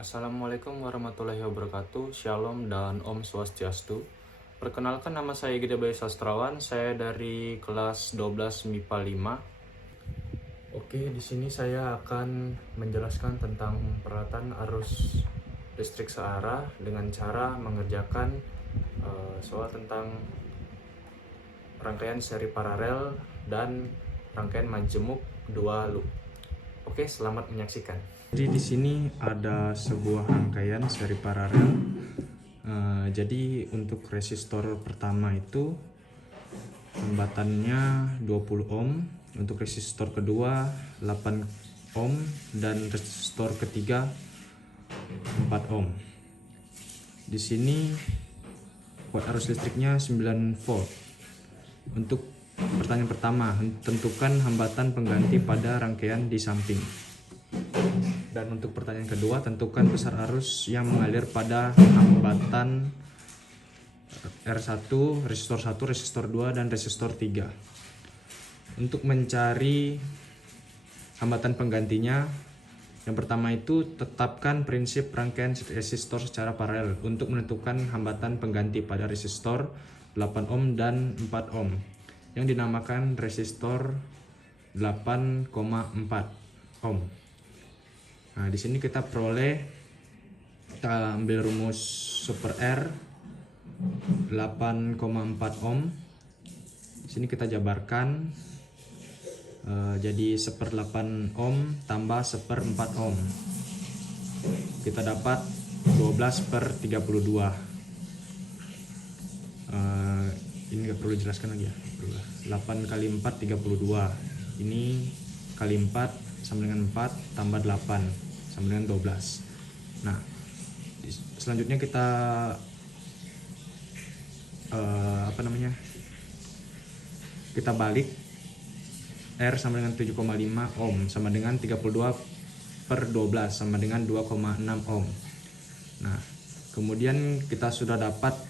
Assalamualaikum warahmatullahi wabarakatuh. Shalom dan Om Swastiastu. Perkenalkan, nama saya Gede Bayu Sastrawan. Saya dari kelas 12 MIPA 5. Oke, di sini saya akan menjelaskan tentang peralatan arus listrik searah dengan cara mengerjakan soal tentang rangkaian seri paralel dan rangkaian majemuk 2 loop. Oke, selamat menyaksikan. Jadi di sini ada sebuah rangkaian seri paralel. Jadi untuk resistor pertama itu hambatannya 20 ohm, untuk resistor kedua 8 ohm, dan resistor ketiga 4 ohm. Di sini kuat arus listriknya 9 volt. Untuk pertanyaan pertama, tentukan hambatan pengganti pada rangkaian di samping. Dan untuk pertanyaan kedua, tentukan besar arus yang mengalir pada hambatan R1, resistor 1, resistor 2, dan resistor 3. Untuk mencari hambatan penggantinya, yang pertama itu tetapkan prinsip rangkaian resistor secara paralel untuk menentukan hambatan pengganti pada resistor 8 ohm dan 4 ohm yang dinamakan resistor 8,4 ohm. Nah, di sini kita ambil rumus super R 8,4 ohm. Di sini kita jabarkan jadi 1/8 ohm tambah 1/4 ohm. Kita dapat 12/32. Ini nggak perlu dijelaskan lagi ya. 8 kali 4 32. Ini kali 4 sama dengan 4 tambah 8 sama dengan 12. Nah, selanjutnya kita kita balik. R sama dengan 7,5 ohm sama dengan 32/12 sama dengan 2,6 ohm. Nah, kemudian kita sudah dapat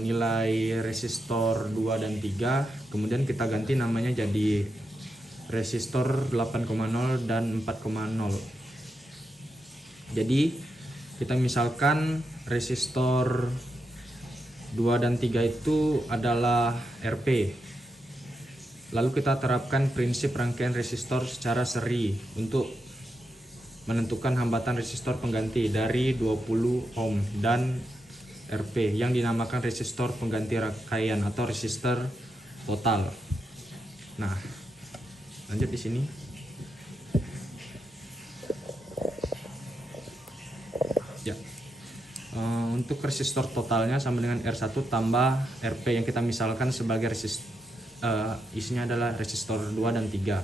nilai resistor 2 dan 3. Kemudian kita ganti namanya jadi resistor 8,0 dan 4,0. Jadi kita misalkan resistor 2 dan 3 itu adalah RP. Lalu kita terapkan prinsip rangkaian resistor secara seri untuk menentukan hambatan resistor pengganti dari 20 ohm dan RP yang dinamakan resistor pengganti rangkaian atau resistor total. Nah, lanjut di sini. Ya. Untuk resistor totalnya sama dengan R1 tambah RP yang kita misalkan sebagai isinya adalah resistor 2 dan 3.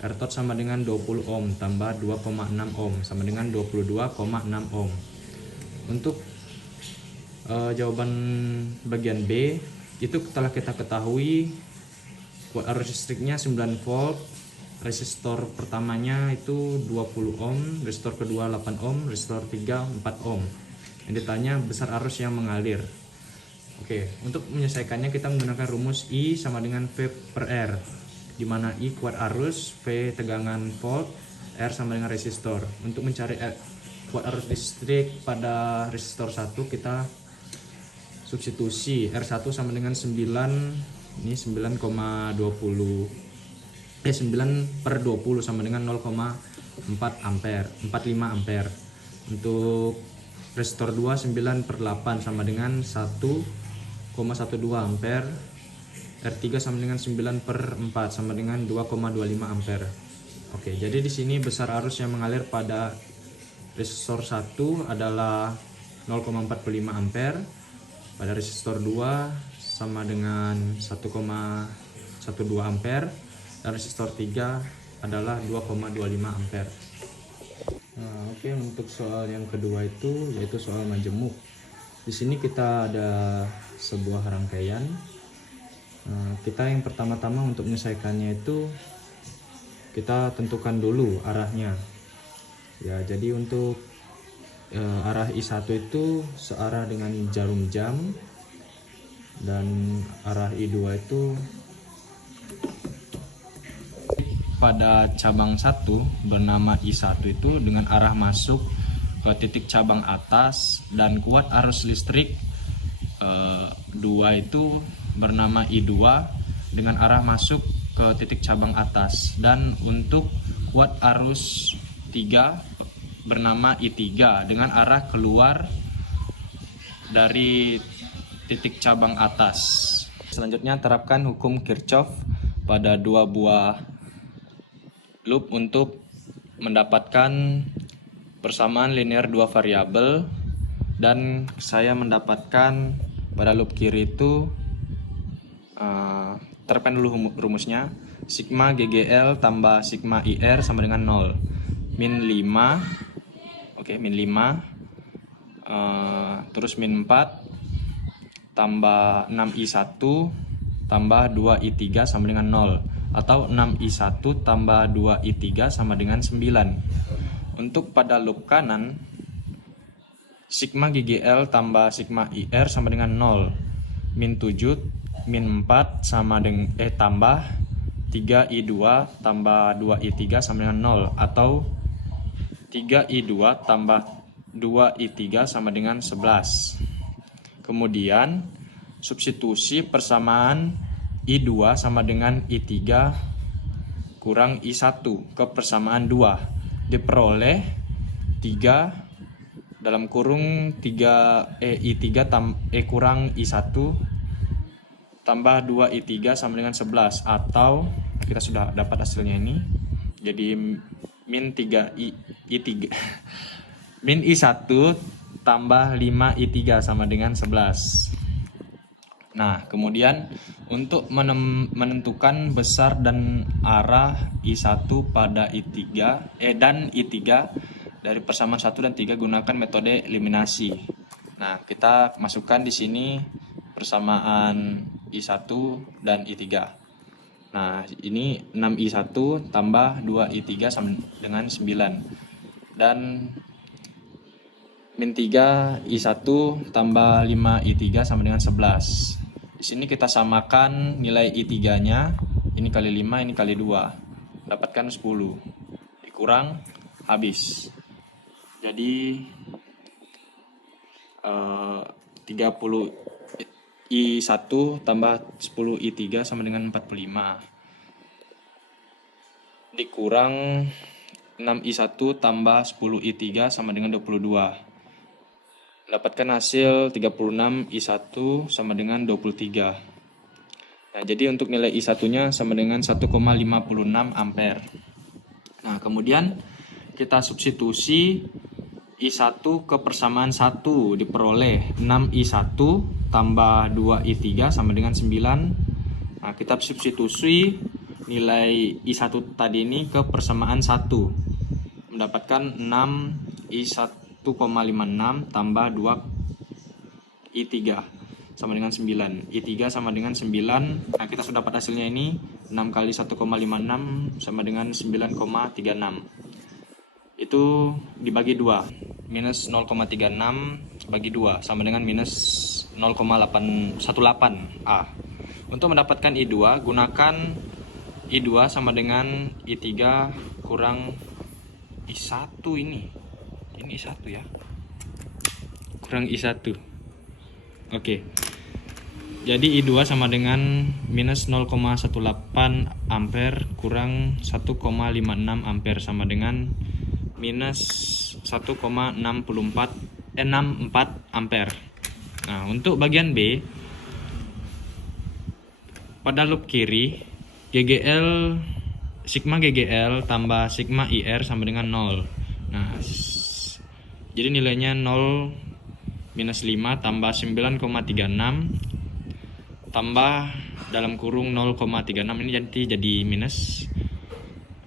R tot sama dengan 20 ohm tambah 2,6 ohm sama dengan 22,6 ohm. Untuk jawaban bagian B itu telah kita ketahui kuat arus listriknya 9 volt, resistor pertamanya itu 20 ohm, resistor kedua 8 ohm, resistor 3 4 ohm. Yang ditanya besar arus yang mengalir. Oke, untuk menyelesaikannya kita menggunakan rumus I sama dengan V per R, di mana I kuat arus, V tegangan volt, R sama dengan resistor. Untuk mencari kuat arus listrik /pada resistor 1, kita substitusi R1 sama dengan 9, ini 9,20, 9/20 sama dengan 0,4 ampere, 45 ampere. Untuk resistor 2 9/8 sama dengan 1,12 ampere. R3 sama dengan 9/4 sama dengan 2,25 ampere. Oke, jadi di sini besar arus yang mengalir pada resistor 1 adalah 0,45 ampere. Pada resistor 2 sama dengan 1,12 ampere, dan resistor 3 adalah 2,25 ampere. Nah, oke, untuk soal yang kedua itu yaitu soal majemuk. Di sini kita ada sebuah rangkaian. Kita yang pertama-tama untuk menyelesaikannya itu kita tentukan dulu arahnya. Ya, jadi untuk arah I1 itu searah dengan jarum jam, dan arah I2 itu pada cabang 1 bernama I1 itu dengan arah masuk ke titik cabang atas, dan kuat arus listrik 2 itu bernama I2 dengan arah masuk ke titik cabang atas, dan untuk kuat arus 3 bernama I3 dengan arah keluar dari titik cabang atas. Selanjutnya terapkan hukum Kirchhoff pada 2 buah loop untuk mendapatkan persamaan linear 2 variabel, dan saya mendapatkan pada loop kiri itu terapkan dulu rumusnya. Sigma GGL tambah sigma IR sama dengan 0. Min 5. Oke, min 5. Terus min 4 tambah 6I1 tambah 2I3 sama dengan 0, atau 6I1 tambah 2I3 sama dengan 9. Untuk pada loop kanan, sigma GGL tambah sigma IR sama dengan 0. Min 7, min 4 sama dengan tambah 3I2 tambah 2I3 sama dengan 0, atau 3I2 tambah 2I3 sama dengan 11. Kemudian substitusi persamaan I2 sama dengan I3 kurang I1 ke persamaan 2 diperoleh 3 dalam kurung 3 I3 kurang I1 tambah 2I3 sama dengan 11, atau kita sudah dapat hasilnya ini. Jadi min 3 I3 min I1 tambah 5I3 sama dengan 11. Nah, kemudian untuk menentukan besar dan arah I1 pada I3 dan I3 dari persamaan 1 dan 3 gunakan metode eliminasi. Nah, kita masukkan di sini persamaan I1 dan I3. Nah, ini 6I1 tambah 2I3 sama dengan 9. Dan min 3 I1 tambah 5I3 sama dengan 11. Di sini kita samakan nilai I3-nya, ini kali 5, ini kali 2. Dapatkan 10. Dikurang, habis. Jadi 30 I1 tambah 10 I3 sama dengan 45. Dikurang 6I1 tambah 10 I3 sama dengan 22. Dapatkan hasil 36 I1 sama dengan 23. Nah, jadi untuk nilai I1-nya sama dengan 1,56 ampere. Nah, kemudian kita substitusi I1 ke persamaan 1 diperoleh 6I1 tambah 2I3 sama dengan 9. Nah, kita substitusi nilai I1 tadi ini ke persamaan 1. Mendapatkan 6I1 1,56 tambah 2 I3 sama dengan 9. I3 sama dengan 9. Nah, kita sudah dapat hasilnya ini 6 kali 1,56 sama dengan 9,36. Itu dibagi 2. Minus 0,36 bagi 2 sama dengan minus 0,818 A. Untuk mendapatkan I2, gunakan I2 sama dengan I3 kurang I1 ini. Ini I1 ya, kurang I1. Oke, jadi I2 sama dengan minus 0,18 ampere kurang 1,56 ampere sama dengan minus 1,64 ampere. Nah, untuk bagian B, pada loop kiri GGL sigma GGL tambah sigma IR sama dengan 0. Nah, jadi nilainya 0 minus 5 tambah 9,36 tambah dalam kurung 0,36 ini jadi minus,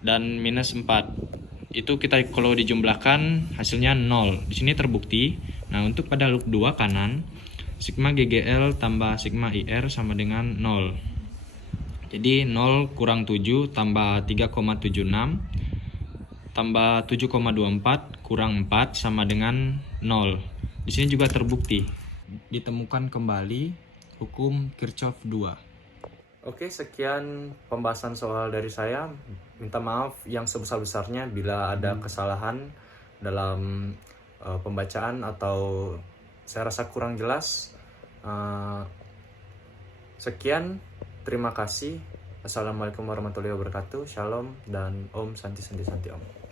dan minus 4. Itu kita kalau dijumlahkan hasilnya 0. Di sini terbukti. Nah, untuk pada loop 2 kanan, sigma GGL tambah sigma IR sama dengan 0. Jadi 0 kurang 7 tambah 3,76 tambah 7,24 kurang 4 sama dengan 0. Di sini juga terbukti. Ditemukan kembali hukum Kirchhoff 2. Oke, sekian pembahasan soal dari saya. minta maaf yang sebesar-besarnya bila ada kesalahan dalam pembacaan atau saya rasa kurang jelas. Sekian, terima kasih. Assalamualaikum warahmatullahi wabarakatuh. Shalom dan Om Santi Santi Santi Om.